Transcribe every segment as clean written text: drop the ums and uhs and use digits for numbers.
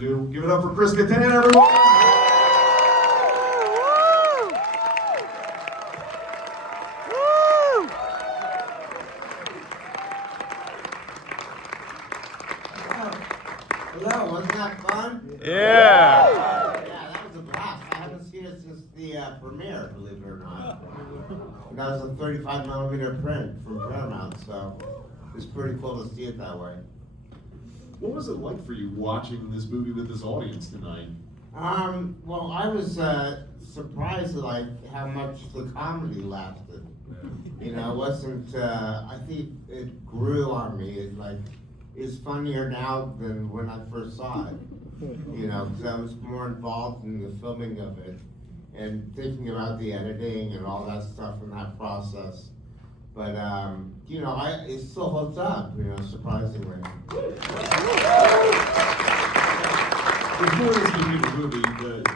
ado, give it up for Chris Kattan, everyone! Hello, wasn't that fun? Yeah. Yeah, that was a blast. I haven't seen it since the premiere, believe it or not. That was a 35 millimeter print from Paramount, so it's pretty cool to see it that way. What was it like for you watching this movie with this audience tonight? Well, I was surprised at how much the comedy lasted. You know, it wasn't. I think it grew on me. It's funnier now than when I first saw it. You know, because I was more involved in the filming of it and thinking about the editing and all that stuff in that process. But you know, it still holds up. You know, surprisingly. Before this became a movie,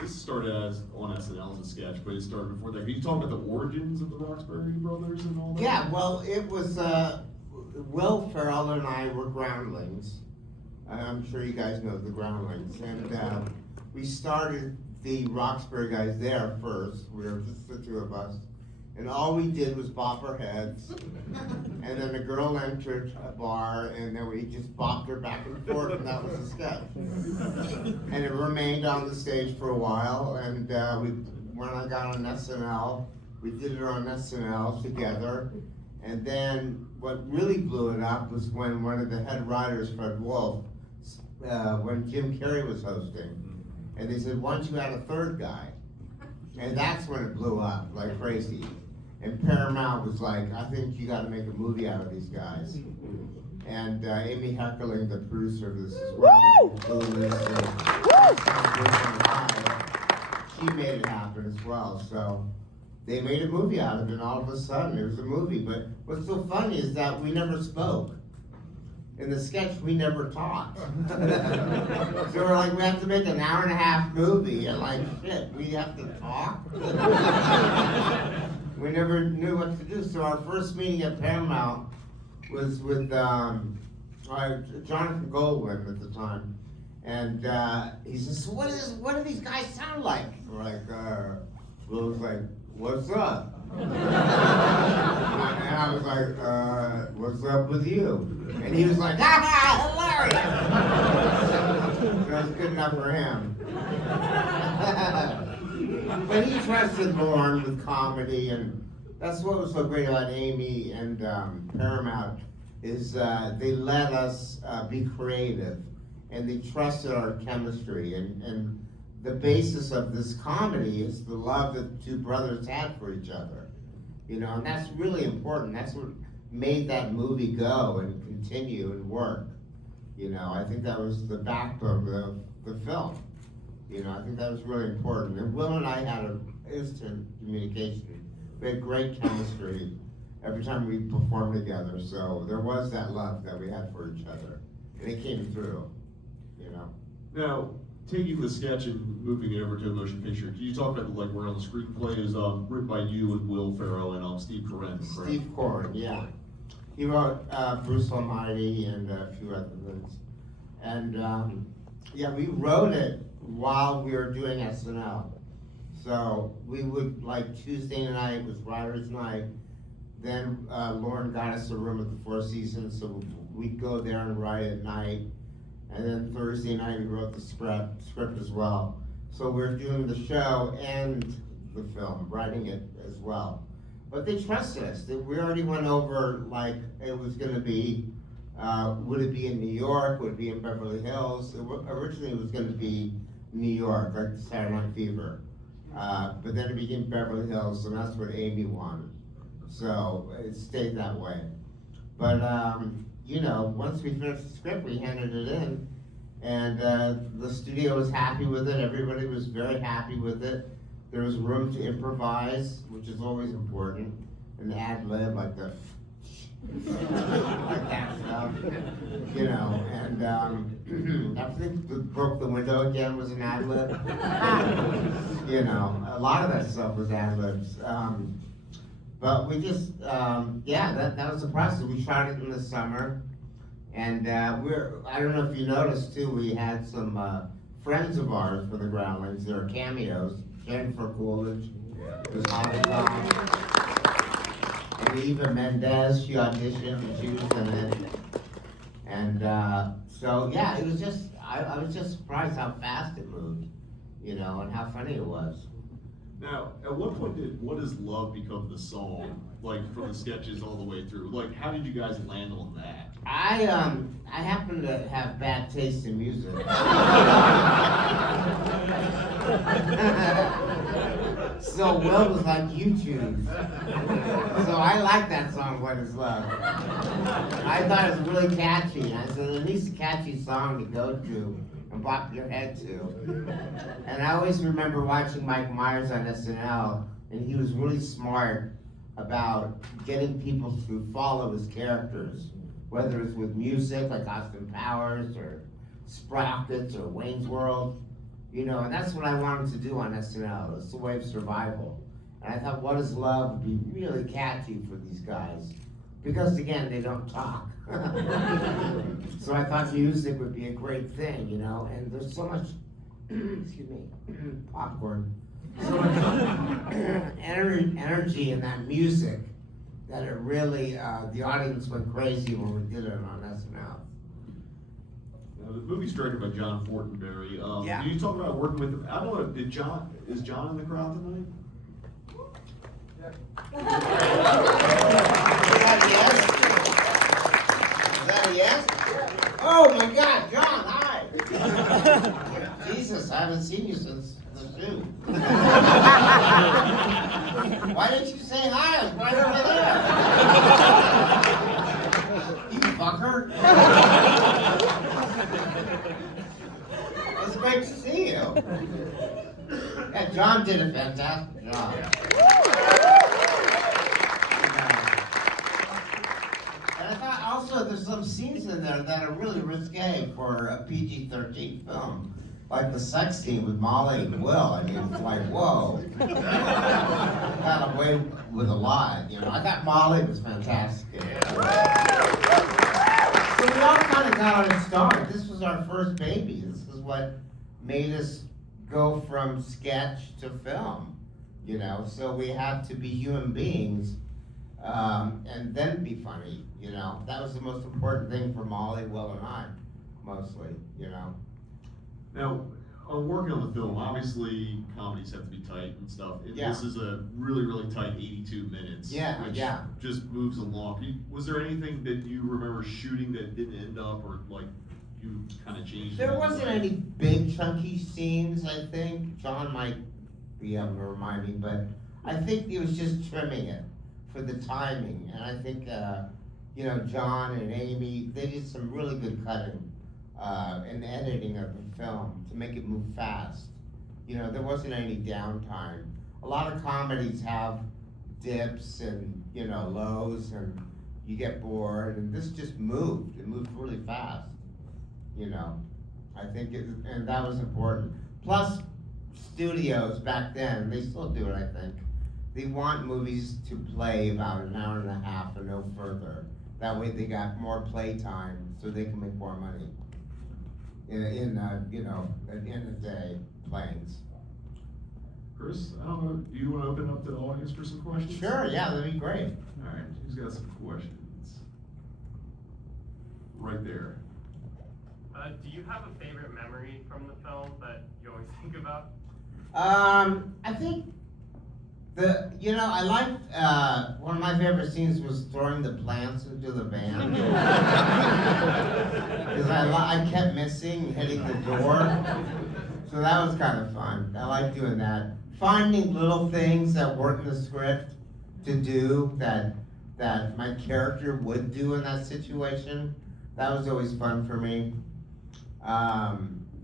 this started as on SNL as a sketch, but it started before that. Can you talk about the origins of the Roxbury brothers and all that? Yeah, well, it was Will Ferrell and I were groundlings. I'm sure you guys know the groundlings, and we started the Roxbury guys there first. We were just the two of us. And all we did was bop our heads. And then a girl entered a bar, and then we just bopped her back and forth, and that was the sketch. And it remained on the stage for a while, and when I got on SNL, we did it on SNL together. And then what really blew it up was when one of the head writers, Fred Wolf, when Jim Carrey was hosting, and they said, "Why don't you add a third guy?" And that's when it blew up like crazy. And Paramount was like, "I think you got to make a movie out of these guys." And Amy Heckerling, the producer of this, is she made it happen as well. So they made a movie out of it, and all of a sudden it was a movie. But what's so funny is that we never spoke. In the sketch, we never talked. So we're like, we have to make an hour-and-a-half movie, and shit, we have to talk? We never knew what to do. So our first meeting at Paramount was with Jonathan Goldwyn at the time. And he says, "So what do these guys sound like?" We're like, Will was like, "What's up?" And I was like, "What's up with you?" And he was like, "Ah, hilarious!" That was good enough for him. But he trusted Lorne with comedy, and that's what was so great about Amy and Paramount, is they let us be creative, and they trusted our chemistry, and the basis of this comedy is the love that the two brothers had for each other. You know, and that's really important. That's what made that movie go and continue and work. You know, I think that was the backbone of the film. You know, I think that was really important. And Will and I had an instant communication. We had great chemistry every time we performed together. So there was that love that we had for each other. And it came through, you know. Now, taking the sketch and moving it over to a motion picture, can you talk about where on the screenplay is written by you and Will Ferrell and Steve Carell? Steve Corrin, yeah. He wrote Bruce Almighty and a few other things. And yeah, we wrote it while we were doing SNL. So we would, Tuesday night was writer's night. Then Lauren got us a room at the Four Seasons, so we'd go there and write at night. And then Thursday night we wrote the script as well. So we're doing the show and the film, writing it as well. But they trusted us. We already went over, it was gonna be, would it be in New York, would it be in Beverly Hills? Originally it was gonna be New York, like Saturday Night Fever. But then it became Beverly Hills, and that's what Amy wanted. So it stayed that way. But you know, once we finished the script, we handed it in, and the studio was happy with it. Everybody was very happy with it. There was room to improvise, which is always important, and ad lib, like the like that stuff, you know. And I think the Broke the Window Again was an ad lib. You know, a lot of that stuff was ad libs. But we just, yeah, that was the process. We shot it in the summer, and I don't know if you noticed too, we had some friends of ours for the Groundlings. There are cameos. Jennifer Coolidge was Holly Kong. And Eva Mendes, she auditioned and she was in it. And so, yeah, it was just, I was just surprised how fast it moved, you know, and how funny it was. Now, at what point did What Is Love become the song? Like, from the sketches all the way through? Like, how did you guys land on that? I happen to have bad taste in music. So Will was like, you choose. So I like that song, What Is Love. I thought it was really catchy. And I said, at least a catchy song to go to and bop your head to. And I always remember watching Mike Myers on SNL, and he was really smart about getting people to follow his characters, whether it's with music like Austin Powers or Sprockets or Wayne's World, you know, and that's what I wanted to do on SNL. It's the way of survival. And I thought What Is Love would be really catchy for these guys, because again, they don't talk. So I thought music would be a great thing, you know, and there's so much, excuse me, popcorn, so much energy in that music that it really, the audience went crazy when we did it on SNL. Now, the movie's directed by John Fortenberry. Yeah. Can you talk about working with him? I don't know, is John in the crowd tonight? Is that a yes? Is that a yes? Oh my God, John, hi! Jesus, I haven't seen you since the shoot. Why didn't you say hi? I was right over there. You fucker. It's great to see you. Yeah, John did a fantastic job. And I thought also there's some scenes in there that are really risque for a PG-13 film. Like the sex scene with Molly and Will. I mean, it's like, whoa. Got away with a lot, you know. I thought Molly was fantastic. So we all kind of got our start. This was our first baby. This is what made us go from sketch to film, you know. So we had to be human beings and then be funny, you know. That was the most important thing for Molly, Will, and I, mostly, you know. Now, working on the film, obviously comedies have to be tight and stuff. And Yeah. This is a really, really tight 82 minutes. Yeah, which yeah. just moves along. Was there anything that you remember shooting that didn't end up, or like you kind of changed? There along the wasn't way? any big chunky scenes, I think. John might be able to remind me, but I think he was just trimming it for the timing. And I think, you know, John and Amy, they did some really good cutting and editing of the film to make it move fast. You know, there wasn't any downtime. A lot of comedies have dips and, you know, lows, and you get bored, and this just moved. It moved really fast, you know. I think and that was important. Plus, studios back then, they still do it, I think. They want movies to play about an hour and a half and no further. That way they got more play time so they can make more money. You know, at the end of the day, planes. Chris, I don't know, do you want to open up to the audience for some questions? Sure, yeah, that'd be great. All right, who's got some questions? Right there. Do you have a favorite memory from the film that you always think about? I think I liked, one of my favorite scenes was throwing the plants into the van. Because I kept missing, hitting the door. So that was kind of fun. I like doing that. Finding little things that weren't in the script to do that my character would do in that situation. That was always fun for me.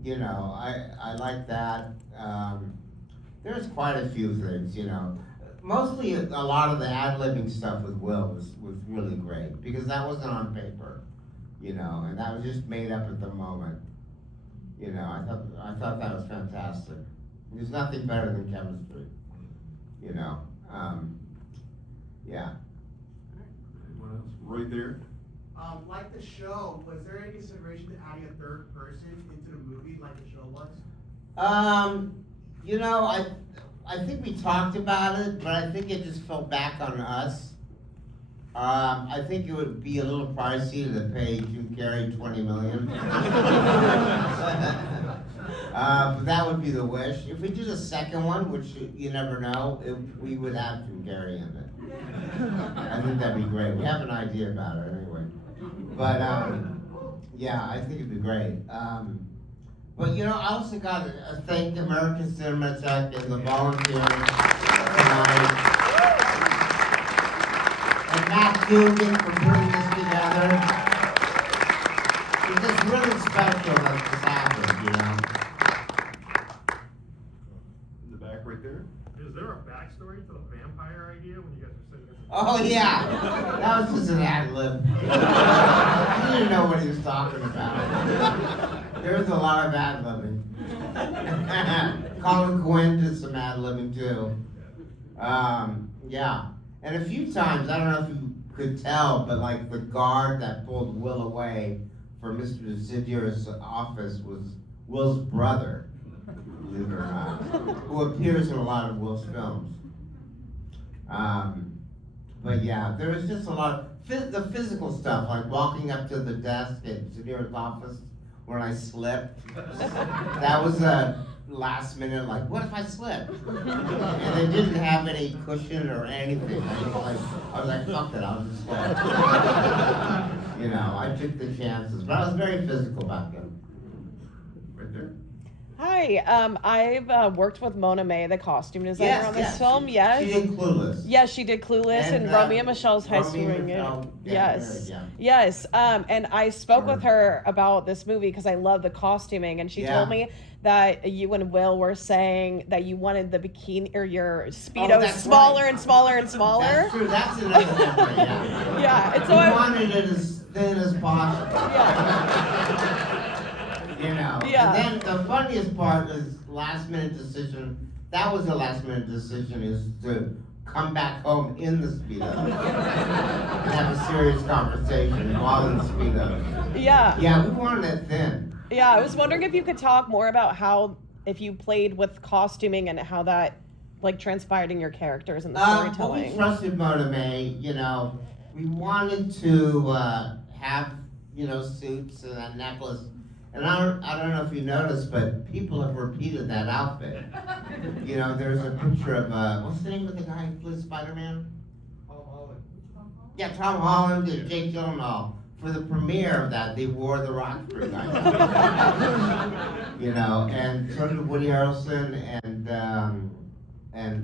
You know, I like that. There's quite a few things, you know. Mostly a lot of the ad-libbing stuff with Will was really great, because that wasn't on paper, you know, and that was just made up at the moment. You know, I thought that was fantastic. There's nothing better than chemistry, you know. Yeah. Anyone else? Right there. Like the show, was there any consideration to adding a third person into the movie like the show was? You know, I think we talked about it, but I think it just fell back on us. I think it would be a little pricey to pay Jim Carrey $20 million. But that would be the wish. If we did a second one, which you never know, we would have Jim Carrey in it. I think that'd be great. We have an idea about it anyway. But yeah, I think it'd be great. But you know, I also got to thank American Cinematheque and the volunteers tonight. And Matt Dugan for putting this together. It's just really special that this happened, you know. In the back right there. Is there a backstory to the vampire idea when you guys were sitting there? Oh yeah, that was just an ad lib. He didn't know what he was talking about. There was a lot of ad libbing. Colin Quinn did some ad libbing too. Yeah, and a few times, I don't know if you could tell, but like the guard that pulled Will away for Mr. DeSidier's office was Will's brother, believe it or not, who appears in a lot of Will's films. But yeah, there was just a lot of the physical stuff, like walking up to the desk at DeSidier's office when I slipped. That was a last minute, like, what if I slip? And they didn't have any cushion or anything. I was like, fuck it, I'll just slip. You know, I took the chances, but I was very physical back then. Right there. Hi, I've worked with Mona May, the costume designer on this film. Yes. She did Clueless. Yes, she did Clueless and Romeo and Michelle's High School Romeo and Reunion. Michelle, Yes. yeah. Yes. And I spoke with her about this movie because I love the costuming, and she told me that you and Will were saying that you wanted the bikini or your Speedo smaller and smaller and smaller. That's true. That's another memory, yeah. Yeah. And so we I wanted it as thin as possible. Yeah. You know. Yeah. And then the funniest part is last minute decision. That was the last minute decision, is to come back home in the Speedo and have a serious conversation while in the Speedo. Yeah. Yeah, we wanted it thin. Yeah, I was wondering if you could talk more about how, if you played with costuming and how that like transpired in your characters and the storytelling. Well, we trusted Mona May, you know. We wanted to have, you know, suits and a necklace. And I don't know if you noticed, but people have repeated that outfit. You know, there's a picture of, what's the name of the guy who plays Spider-Man? Tom Holland. Yeah, Tom Holland and Jake Gyllenhaal. For the premiere of that, they wore the Roxbury guy. You know, and so did Woody Harrelson and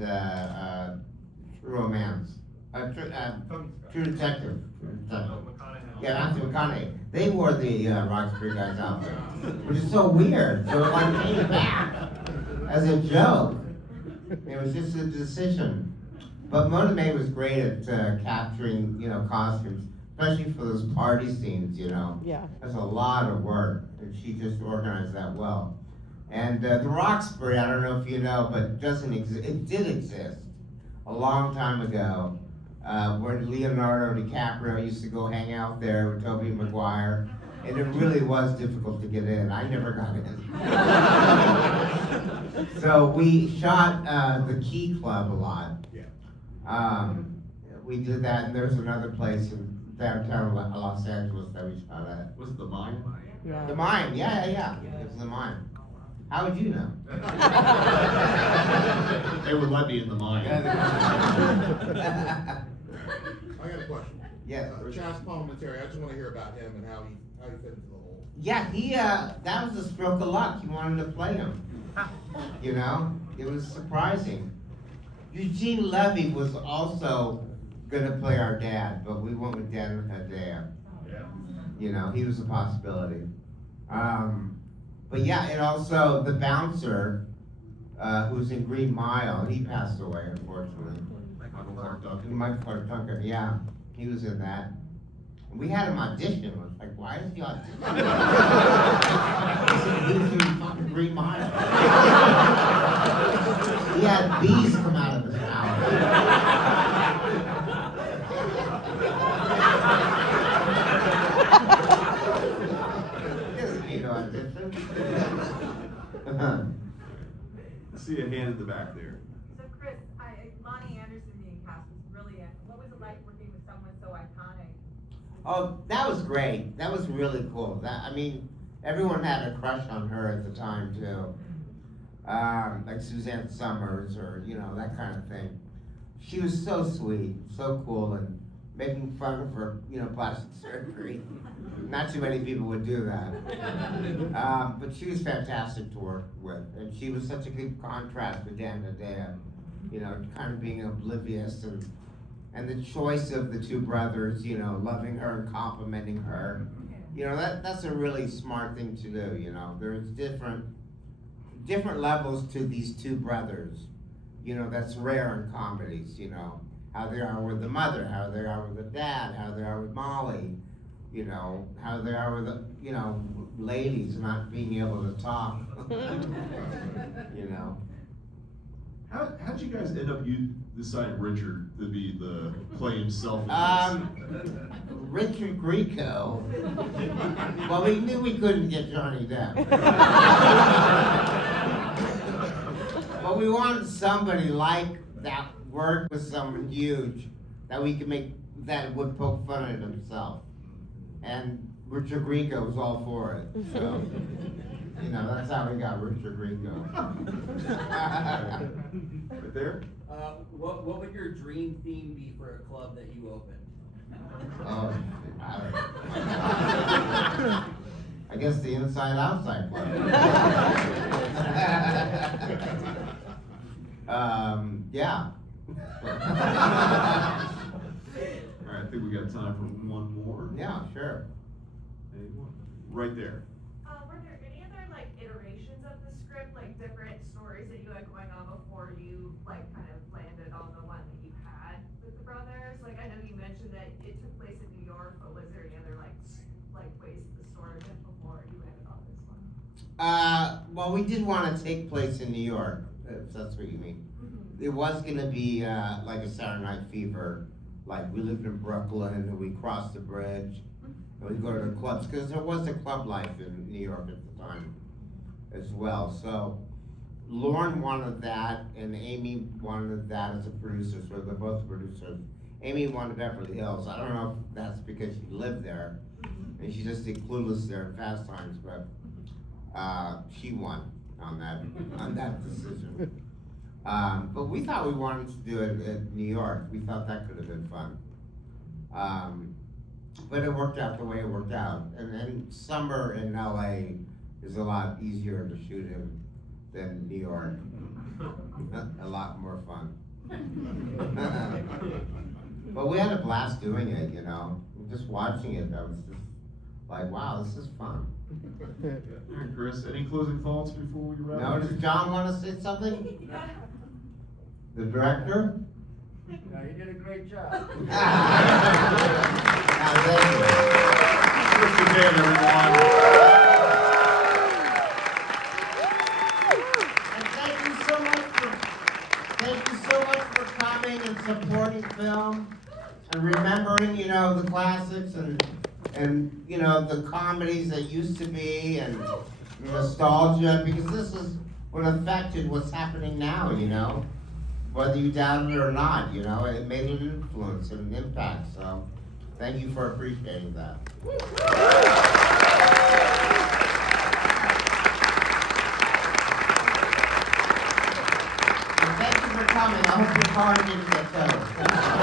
True Romance. True Detective. Yeah, Matthew McConaughey. They wore the Roxbury guy's outfit, which is so weird. So it like came back as a joke. It was just a decision. But Mona May was great at capturing, you know, costumes, especially for those party scenes, you know. Yeah. That's a lot of work, and she just organized that well. And the Roxbury, I don't know if you know, but doesn't exist. It did exist a long time ago, where Leonardo DiCaprio used to go hang out there with Tobey Maguire, and it really was difficult to get in. I never got in. So we shot the Key Club a lot. Yeah. We did that, and there's another place in downtown Los Angeles that we shot at. Was it the mine? Yeah. The Mine, yeah. It was the Mine. How would you know? They would let me in the mine. I got a question. Yes. Chaz Palminteri, I just want to hear about him and how he fit into the whole. Yeah, that was a stroke of luck. He wanted to play him. You know, it was surprising. Eugene Levy was also gonna play our dad, but we went with Dan Hedaya. Yeah. You know, he was a possibility. But yeah, and also the bouncer, who's in Green Mile, he passed away, unfortunately. Michael Clark Duncan. Michael Clark Duncan, yeah, he was in that. We had him audition. It was like, why is he auditioning? He was in fucking Green Mile. He had bees come out of his mouth. Doesn't need no audition. See a hand in the back there. So Chris, Lonnie Anderson being cast was brilliant. What was it like working with someone so iconic? Oh, that was great. That was really cool. I mean, everyone had a crush on her at the time too. Like Suzanne Summers or, that kind of thing. She was so sweet, so cool, and making fun of her, plastic surgery. Not too many people would do that. But she was fantastic to work with, and she was such a good contrast with Dan Hedaya, kind of being oblivious, and the choice of the two brothers, loving her and complimenting her. That's a really smart thing to do, There's different levels to these two brothers, that's rare in comedies, how they are with the mother, how they are with the dad, how they are with Molly, how they are with the, ladies not being able to talk, How'd you guys end up deciding Richard to be the play himself in this? Richard Grieco. Well, we knew we couldn't get Johnny Depp. But we wanted somebody like that worked with someone huge that we could make, that would poke fun at himself. And Richard Grieco was all for it. So, that's how we got Richard Grieco. Right there? What would your dream theme be for a club that you opened? Oh, I guess the inside outside part. Yeah. All right, I think we got time for one more. Yeah, sure. Anyone? Right there. Were there any other iterations of the script, different stories that you had going on before you kind of landed on the one that you had with the brothers? I know you mentioned that it took place in New York, but was there any other ways the story went before you landed on this one? Well, we did want to take place in New York, if that's what you mean. It was going to be like a Saturday Night Fever. We lived in Brooklyn, and we crossed the bridge, and we'd go to the clubs, because there was a club life in New York at the time as well. So Lauren wanted that, and Amy wanted that as a producer, so they're both producers. Amy wanted Beverly Hills. I don't know if that's because she lived there, and she just did Clueless there in Fast Times, but she won on that decision. But we thought we wanted to do it in New York. We thought that could have been fun. But it worked out the way it worked out. And then summer in LA is a lot easier to shoot in than New York. A lot more fun. But we had a blast doing it, Just watching it, I was just like, wow, this is fun. All right, Chris, any closing thoughts before we wrap No, up? does John want to say something? The director? No, you did a great job. Thank you. Chris Kattan, everyone. And thank you so much for coming and supporting film and remembering, the classics and the comedies that used to be and nostalgia, because this is what affected what's happening now, whether you doubt it or not, it made an influence and an impact. So thank you for appreciating that. And thank you for coming. I hope your car didn't get towed.